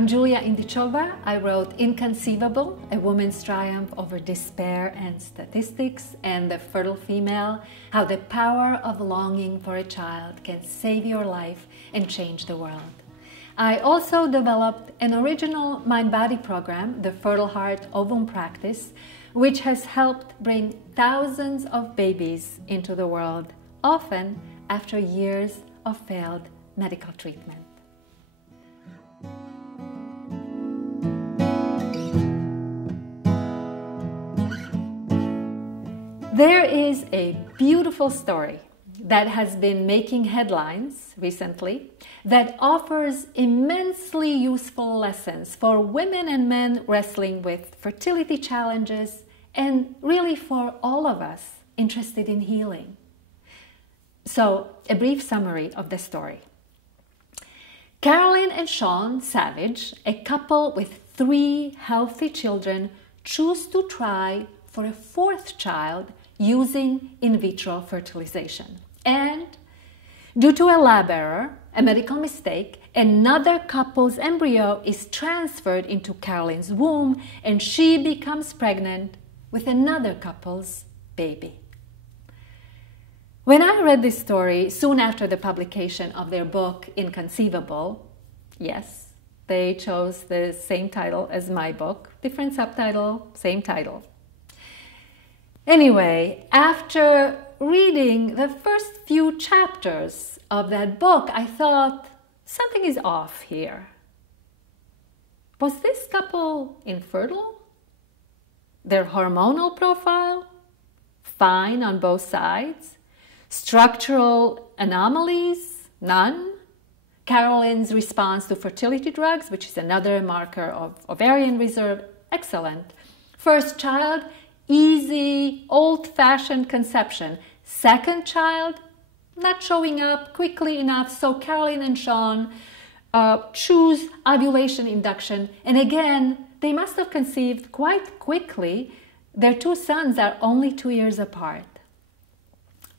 I'm Julia Indichova. I wrote Inconceivable, A Woman's Triumph Over Despair and Statistics, and The Fertile Female, How the Power of Longing for a Child Can Save Your Life and Change the World. I also developed an original mind-body program, the Fertile Heart Ovum Practice, which has helped bring thousands of babies into the world, often after years of failed medical treatment. There is a beautiful story that has been making headlines recently that offers immensely useful lessons for women and men wrestling with fertility challenges and really for all of us interested in healing. So, a brief summary of the story. Carolyn and Sean Savage, a couple with 3 healthy children, choose to try for a 4th child using in vitro fertilization. And due to a lab error, a medical mistake, another couple's embryo is transferred into Carolyn's womb and she becomes pregnant with another couple's baby. When I read this story soon after the publication of their book, Inconceivable, yes, they chose the same title as my book, different subtitle, same title. Anyway, after reading the first few chapters of that book, I thought something is off here. Was this couple infertile? Their hormonal profile? Fine on both sides? Structural anomalies? None? Carolyn's response to fertility drugs, which is another marker of ovarian reserve? Excellent. First child? Easy, old-fashioned conception. Second child, not showing up quickly enough, so Carolyn and Sean choose ovulation induction. And again, they must have conceived quite quickly. Their 2 sons are only 2 years apart.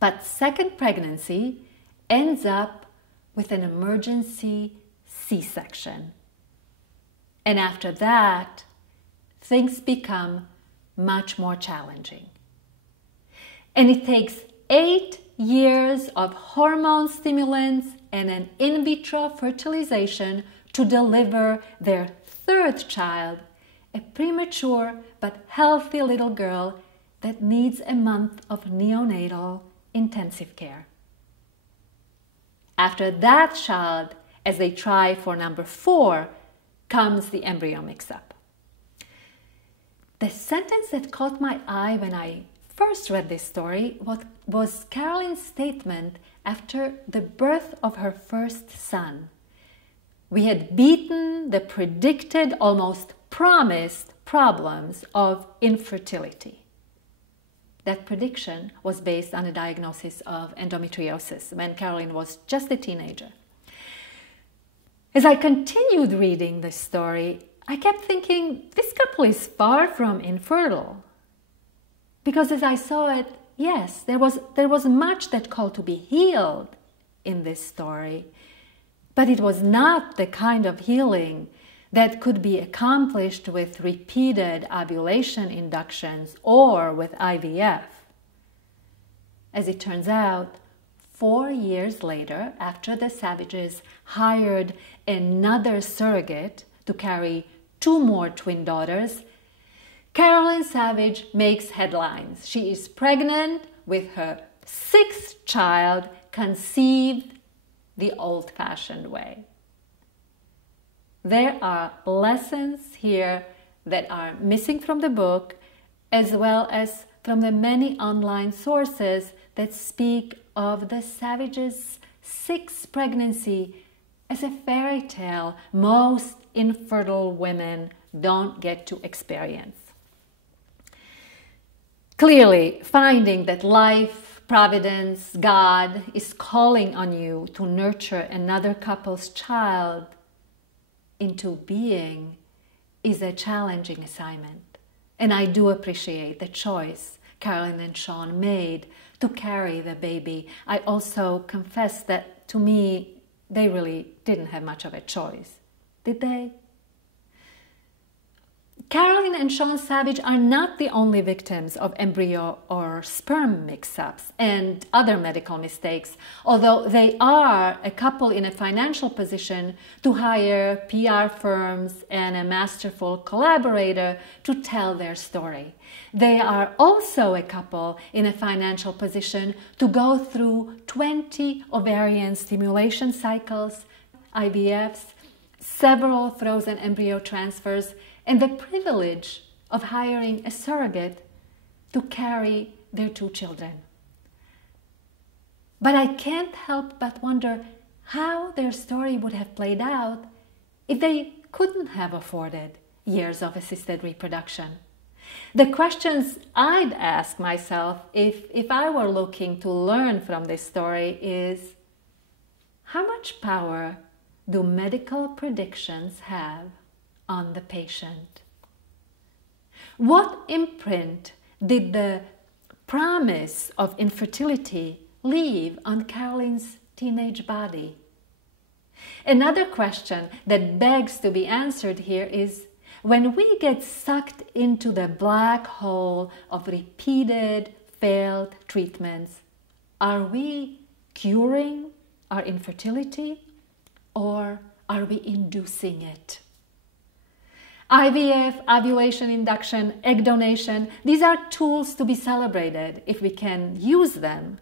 But second pregnancy ends up with an emergency C-section. And after that, things become much more challenging. And it takes 8 years of hormone stimulants and an in vitro fertilization to deliver their 3rd child, a premature but healthy little girl that needs a month of neonatal intensive care. After that child, as they try for number 4, comes the embryo mix-up. The sentence that caught my eye when I first read this story was Carolyn's statement after the birth of her first son. We had beaten the predicted, almost promised problems of infertility. That prediction was based on a diagnosis of endometriosis when Carolyn was just a teenager. As I continued reading this story, I kept thinking, this couple is far from infertile. Because as I saw it, yes, there was much that called to be healed in this story. But it was not the kind of healing that could be accomplished with repeated ovulation inductions or with IVF. As it turns out, 4 years later, after the Savages hired another surrogate to carry 2 more twin daughters, Carolyn Savage makes headlines. She is pregnant with her 6th child, conceived the old-fashioned way. There are lessons here that are missing from the book, as well as from the many online sources that speak of the Savages' 6th pregnancy as a fairy tale most infertile women don't get to experience. Clearly, finding that life, providence, God is calling on you to nurture another couple's child into being is a challenging assignment. And I do appreciate the choice Carolyn and Sean made to carry the baby. I also confess that to me, they really didn't have much of a choice. Did they? Carolyn and Sean Savage are not the only victims of embryo or sperm mix-ups and other medical mistakes, although they are a couple in a financial position to hire PR firms and a masterful collaborator to tell their story. They are also a couple in a financial position to go through 20 ovarian stimulation cycles, IVFs, several frozen embryo transfers, and the privilege of hiring a surrogate to carry their 2 children. But I can't help but wonder how their story would have played out if they couldn't have afforded years of assisted reproduction. The questions I'd ask myself if I were looking to learn from this story is, how much power do medical predictions have on the patient? What imprint did the promise of infertility leave on Carolyn's teenage body? Another question that begs to be answered here is, when we get sucked into the black hole of repeated failed treatments, are we curing our infertility or are we inducing it? IVF, ovulation induction, egg donation, these are tools to be celebrated if we can use them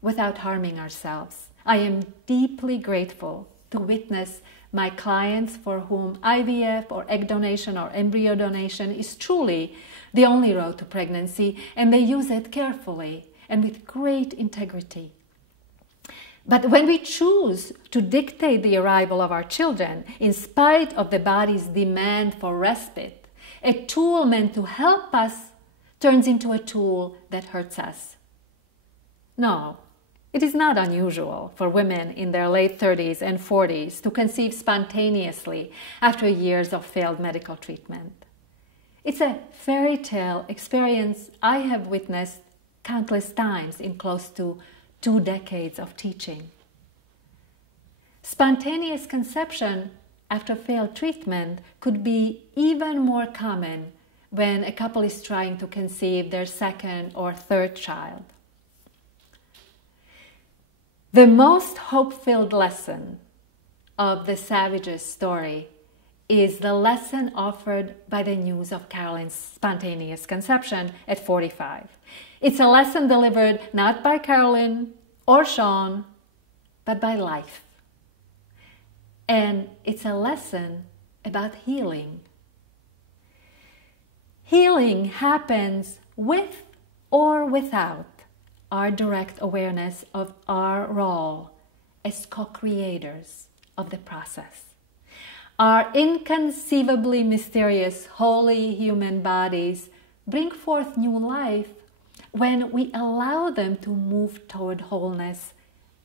without harming ourselves. I am deeply grateful to witness my clients for whom IVF or egg donation or embryo donation is truly the only road to pregnancy, and they use it carefully and with great integrity. But when we choose to dictate the arrival of our children, in spite of the body's demand for respite, a tool meant to help us turns into a tool that hurts us. No, it is not unusual for women in their late 30s and 40s to conceive spontaneously after years of failed medical treatment. It's a fairy tale experience I have witnessed countless times in close to 2 decades of teaching. Spontaneous conception after failed treatment could be even more common when a couple is trying to conceive their 2nd or 3rd child. The most hope-filled lesson of the Savages' story is the lesson offered by the news of Carolyn's spontaneous conception at 45. It's a lesson delivered not by Carolyn or Sean, but by life. And it's a lesson about healing. Healing happens with or without our direct awareness of our role as co-creators of the process. Our inconceivably mysterious, holy human bodies bring forth new life when we allow them to move toward wholeness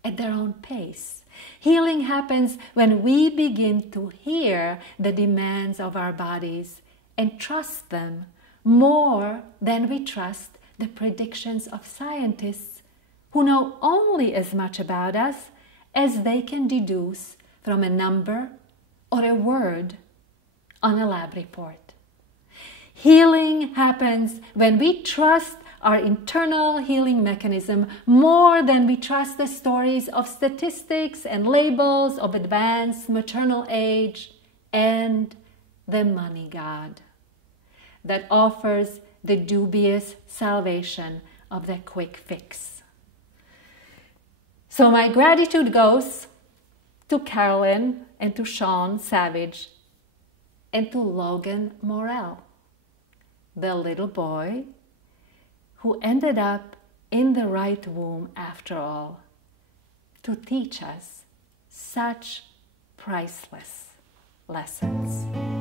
at their own pace. Healing happens when we begin to hear the demands of our bodies and trust them more than we trust the predictions of scientists who know only as much about us as they can deduce from a number or a word on a lab report. Healing happens when we trust our internal healing mechanism more than we trust the stories of statistics and labels of advanced maternal age and the money god that offers the dubious salvation of the quick fix. So my gratitude goes to Carolyn and to Sean Savage and to Logan Morell, the little boy who ended up in the right womb after all, to teach us such priceless lessons.